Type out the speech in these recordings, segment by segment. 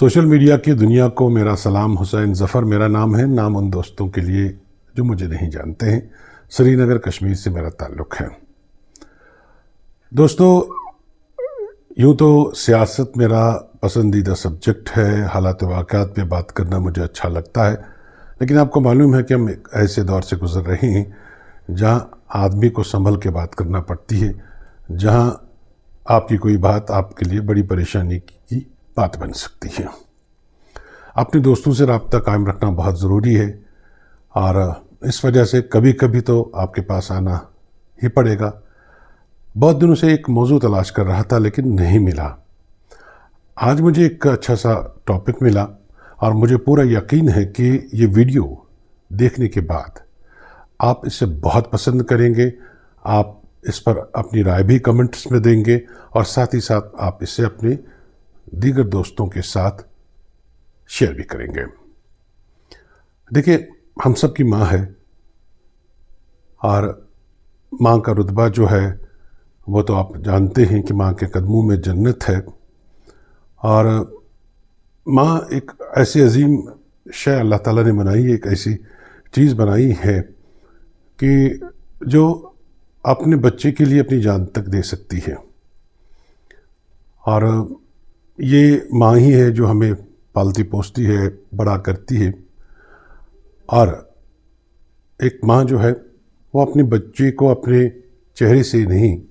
Social media की दुनिया को मेरा सलाम। हुसैन ज़फ़र मेरा नाम है, नाम उन दोस्तों के लिए जो मुझे नहीं जानते हैं। श्रीनगर कश्मीर से मेरा ताल्लुक़ है। दोस्तों, यूँ तो सियासत मेरा पसंदीदा सब्जेक्ट है, हालात वाक़यात पे बात करना मुझे अच्छा लगता है, लेकिन आपको मालूम है कि हम एक ऐसे दौर से गुज़र रहे हैं जहाँ आदमी को संभल के बात करना पड़ती है, जहाँ आपकी कोई बात आपके लिए बड़ी परेशानी की बात बन सकती है। अपने दोस्तों से रब्ता कायम रखना बहुत ज़रूरी है और इस वजह से कभी कभी तो आपके पास आना ही पड़ेगा। बहुत दिनों से एक मौजू तलाश कर रहा था लेकिन नहीं मिला। आज मुझे एक अच्छा सा टॉपिक मिला और मुझे पूरा यकीन है कि ये वीडियो देखने के बाद आप इसे बहुत पसंद करेंगे। आप इस पर अपनी राय भी कमेंट्स में देंगे और साथ ही साथ आप इसे अपने दीगर दोस्तों के साथ शेयर भी करेंगे। देखिए, हम सब की माँ है और माँ का रुतबा जो है वो तो आप जानते हैं कि माँ के कदमों में जन्नत है। और माँ एक ऐसी अजीम शय अल्लाह ताला ने बनाई है, एक ऐसी चीज़ बनाई है कि जो अपने बच्चे के लिए अपनी जान तक दे सकती है। और ये माँ ही है जो हमें पालती पोसती है, बड़ा करती है। और एक माँ जो है वो अपने बच्चे को अपने चेहरे से नहीं,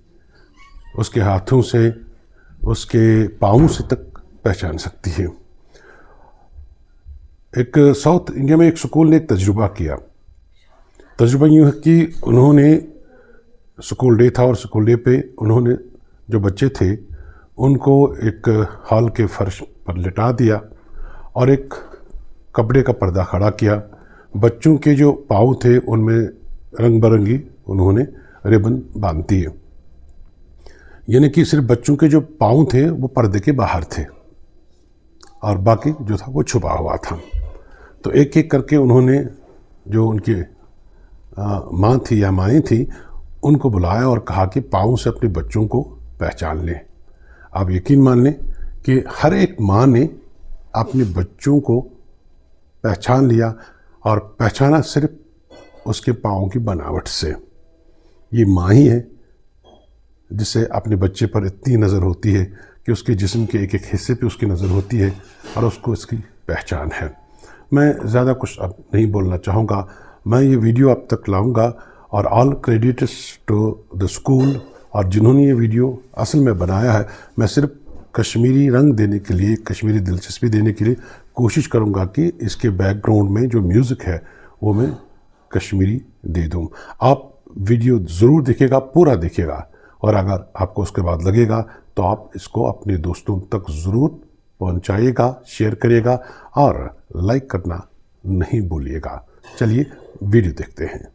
उसके हाथों से, उसके पाँव से तक पहचान सकती है। एक साउथ इंडिया में एक स्कूल ने एक तजुर्बा किया। तजुर्बा यूँ है कि उन्होंने स्कूल डे था और स्कूल डे पे उन्होंने जो बच्चे थे उनको एक हॉल के फर्श पर लिटा दिया और एक कपड़े का पर्दा खड़ा किया। बच्चों के जो पाँव थे उनमें रंग बिरंगी उन्होंने रिबन बांध दिए, यानी कि सिर्फ बच्चों के जो पाँव थे वो पर्दे के बाहर थे और बाकी जो था वो छुपा हुआ था। तो एक एक करके उन्होंने जो उनकी माँ थी या माएँ थी उनको बुलाया और कहा कि पाँव से अपने बच्चों को पहचान लें। आप यकीन मान लें कि हर एक माँ ने अपने बच्चों को पहचान लिया और पहचाना सिर्फ उसके पाँव की बनावट से। ये माँ ही है जिसे अपने बच्चे पर इतनी नज़र होती है कि उसके जिस्म के एक एक हिस्से पे उसकी नज़र होती है और उसको इसकी पहचान है। मैं ज़्यादा कुछ अब नहीं बोलना चाहूँगा। मैं ये वीडियो अब तक लाऊंगा और all credits to the school और जिन्होंने ये वीडियो असल में बनाया है। मैं सिर्फ कश्मीरी रंग देने के लिए, कश्मीरी दिलचस्पी देने के लिए कोशिश करूँगा कि इसके बैकग्राउंड में जो म्यूज़िक है वो मैं कश्मीरी दे दूँ। आप वीडियो ज़रूर देखिएगा, पूरा देखिएगा और अगर आपको उसके बाद लगेगा तो आप इसको अपने दोस्तों तक ज़रूर पहुंचाइएगा, शेयर करिएगा और लाइक करना नहीं भूलिएगा। चलिए वीडियो देखते हैं।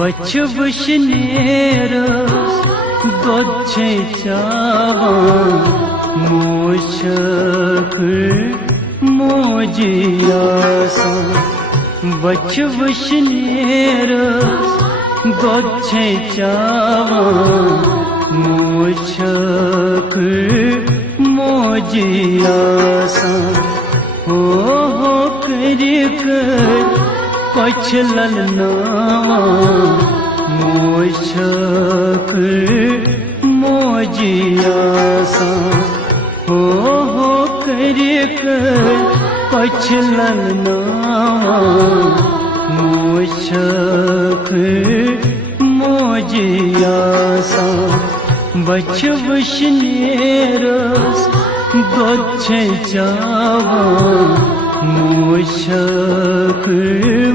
बच्चु बुशनेर गोच्छे चावा मोशक मोजियासा। बच्चु बुशनेर गोच्छे चावा मोशक मोजियासा। हो कर पछलन नावा मोशक मोजियासा। हो कर पछलन नावा मोशक मोजियासा। बच्च बशनेरस गोच्छे चावा मोशक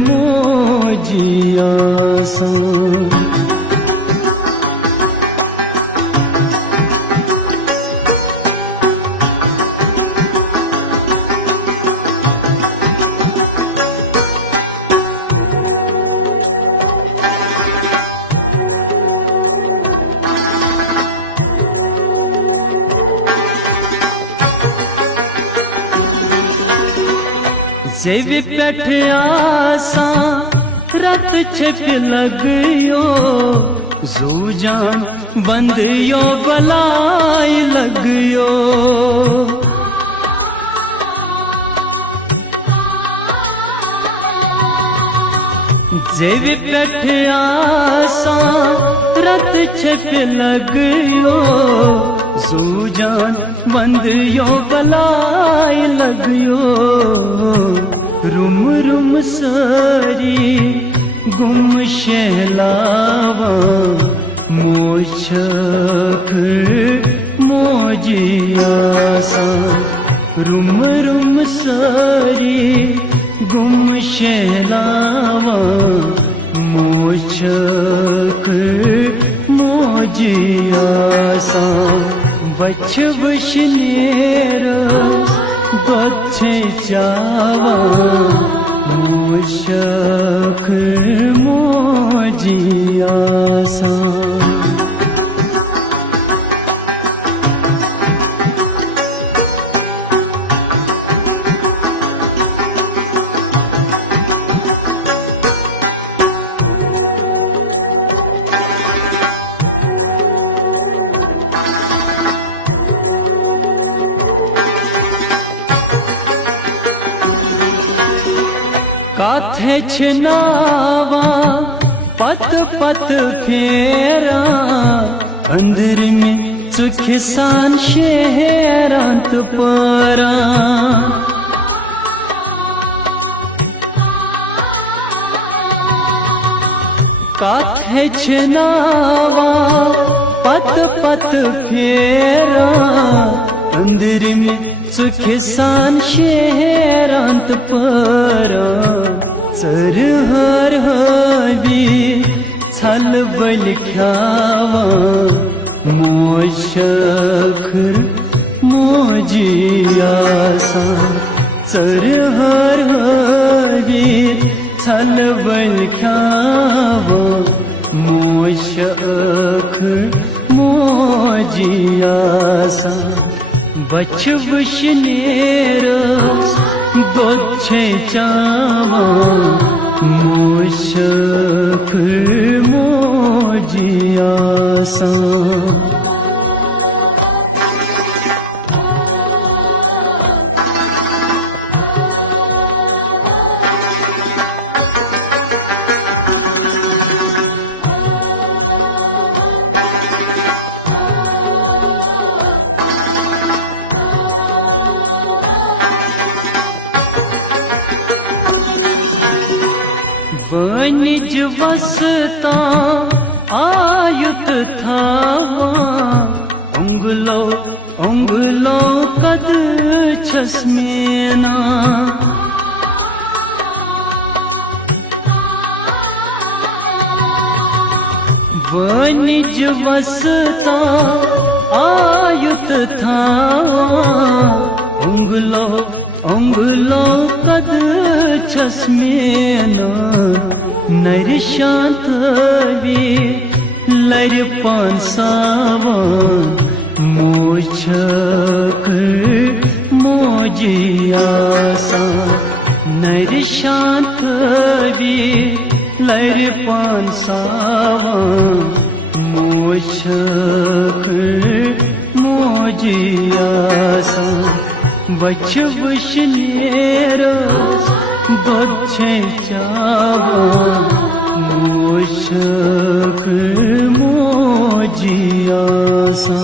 मोजियासा। जेब पेठ आसा रत छिप लगयो जू जान बंदियो बलाई लगयो जेब पेठ आसा रत छिप लगयो जू जान बंदियो बलाई लगयो रुम रुम सारी गुम शहलावा मोशक मोजियासा रुम रुम सारी गुम शहलावा मोशक मोजियासा बछ बशनेर बच्छे चावा मोशक मोजियासा काथे छनावा पत पत फेरा अंदर में सुखसान शहरांत परा काथे छनावा पत पत फेरा अंदर में सुखसान शहरांत परा सर हर हवी छल बल ख्यावा मोशखर मोजियासा सर हर हवी छल बल ख्यावा मोशखर मोजियासा बछ बशनेर बच्छे चावा मोशक मोजियासा वनिज वसता आयुत थावा उंगलो उंगलो कद छसमेना वनिज वसता आयुत थावा उंगलो उंगलो कद छसमेना नर शांत वी लर पांसावा मोशक मोजियासा नर शांत वी लर पांसावा मोशक मोजियासा बछ बशनेर बच्छे चावा मोशक मोजियासा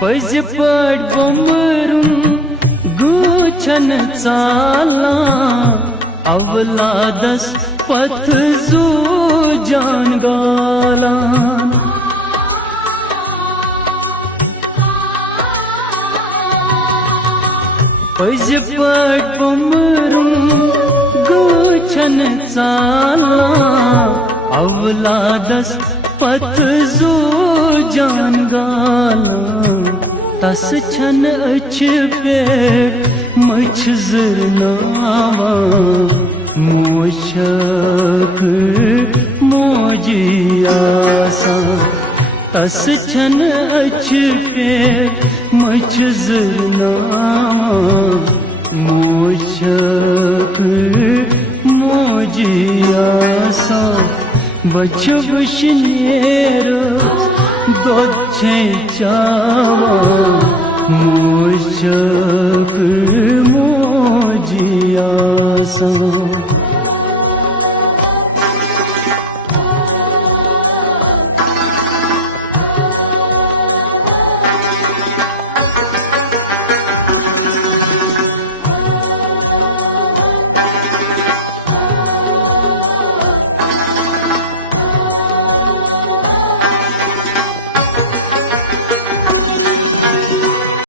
पज पड़ बमरुम गुछन चाला अवलादस पथ जू जान गाला पज पड़ बमरुम गुछन चाला अवलादस पथ जो जान गाला तस छन अच पे मछ जरनावा मोशक मोजियासा तस छन अच पे मछ जरनावा मोशक मोजियासा बच बशनेर दोछे चावा मोशक मोजियासा